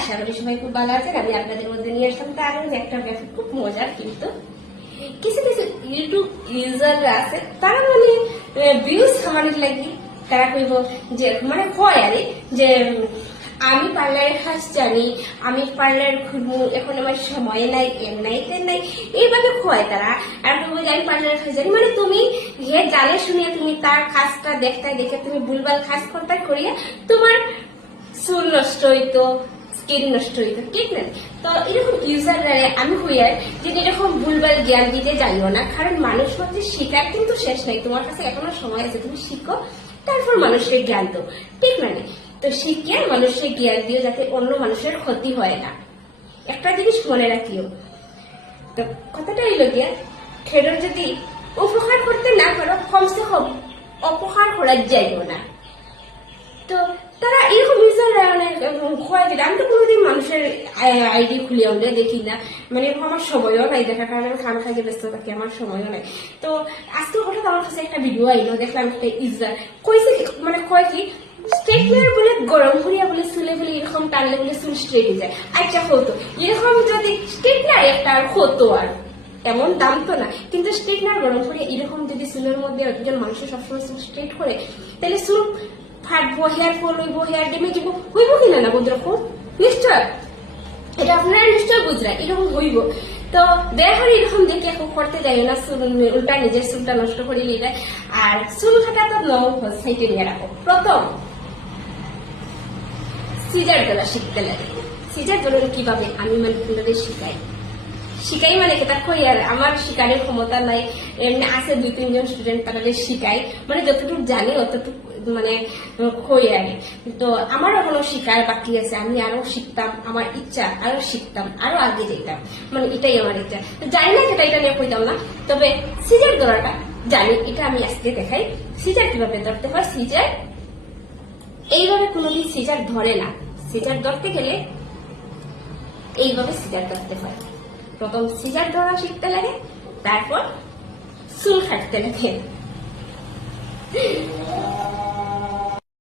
আশা করি সবাই খুব ভালো আছেন। আমি আপনাদের মধ্যে নিয়ে আসলাম তার একটা ব্যাপার খুব মজার, কিন্তু কিছু কিছু ইউটিউব ইউজাররা আছে তারা মানে ভিউজ খামানোর লাগি তারা কইব যে মানে কয় আরে যে আমি পার্লারের কাজ জানি, আমি পার্লার খুলবো, এখন আমার সময় নাই, এম নাই তেন নাই, এইভাবে খোয়ায় তারা। আর তুমি আমি পার্লারের কাজ জানি মানে তুমি হে জানে শুনে তুমি তার কাজটা দেখতে দেখে তুমি ভুলভাল কাজ করতে করিয়া তোমার চুল নষ্ট হইতো, স্কিন নষ্ট হইতো, ঠিক না? তো এরকম ইউজাররা আমি হইয়ার যে এরকম ভুলভাল জ্ঞান দিতে যাইও না, কারণ মানুষ হচ্ছে শিকার কিন্তু শেষ নাই। তোমার কাছে এখনো সময় আছে, তুমি শিখো, তারপর মানুষকে জ্ঞান দাও, ঠিক না? তো শিখে মানুষের জ্ঞান দিও যাতে অন্য মানুষের ক্ষতি হয় না। একটা জিনিস মনে রাখিও, তো কথাটা হইল গিয়া খেডর যদি উপকার করতে না পারো কমসে কম অপকার করার যাইও না। তো তারা এরকম ইউজাররা খোয়া দিলে আমি তো কোনোদিন মানুষের আইডি খুলে উঠলে দেখি না, মানে আমার সময়ও নাই দেখার কারণে আমি খান খাইতে ব্যস্ত থাকি, আমার সময়ও নাই। তো আজকে হঠাৎ আমার কাছে একটা ভিডিও আইলো, দেখলাম একটা ইউজার কইছে মানে কয় কি স্ট্রেটনার বলে গরম করিয়া বলে চুলে বলে এরকম টানলে বলে চুল স্ট্রেট হয়ে যায়। আচ্ছা হতো এরকম যদি স্ট্রেটনার একটা আর হতো, আর এমন দাম তো না, কিন্তু স্ট্রেটনার গরম করিয়া এরকম যদি চুলের মধ্যে একজন মানুষের সবসময় চুল স্ট্রেট করে তাহলে চুল ফাটবো, হেয়ার ফল হইব, হেয়ার ড্যামেজ হইব কিনা না বন্ধুরা? নিশ্চয়, এটা আপনারা নিশ্চয় বুঝলেন এরকম হইব। তো দেখো এরকম দেখে এখন করতে যাই না, চুল উল্টা নিজের চুলটা নষ্ট করে নিয়ে যায়। আর চুল কাটা তো সাইটে নিয়ে রাখো। প্রথম সিজার গলা শিখতে লাগে। সিজার গলা কিভাবে আমি মানে শিখাই মানে এটা কই, আর আমার শিকারের ক্ষমতা নাই, এমনি আছে 2-3 জন স্টুডেন্ট তাদের শিখাই, মানে যতটুকু জানি অতটুকু মানে কই আগে। তো আমার এখনো শিকার বাকি আছে, আমি আরো শিখতাম, আমার ইচ্ছা আরো শিখতাম, আরো আগে যেতাম, মানে এটাই আমার ইচ্ছা। জানি না যেটা এটা নিয়ে কইতাম না, তবে সিজার ধরাটা জানি, এটা আমি আজকে দেখাই। সিজার কিভাবে ধরতে হয়। সিজার এইভাবে কোনোদিন সিজার ধরে না, সিজার ধরতে গেলে এইভাবে সিজার ধরতে হয়। প্রথম সিজার ধরা শিখতে লাগে, তারপর চুল কাটতে লাগে।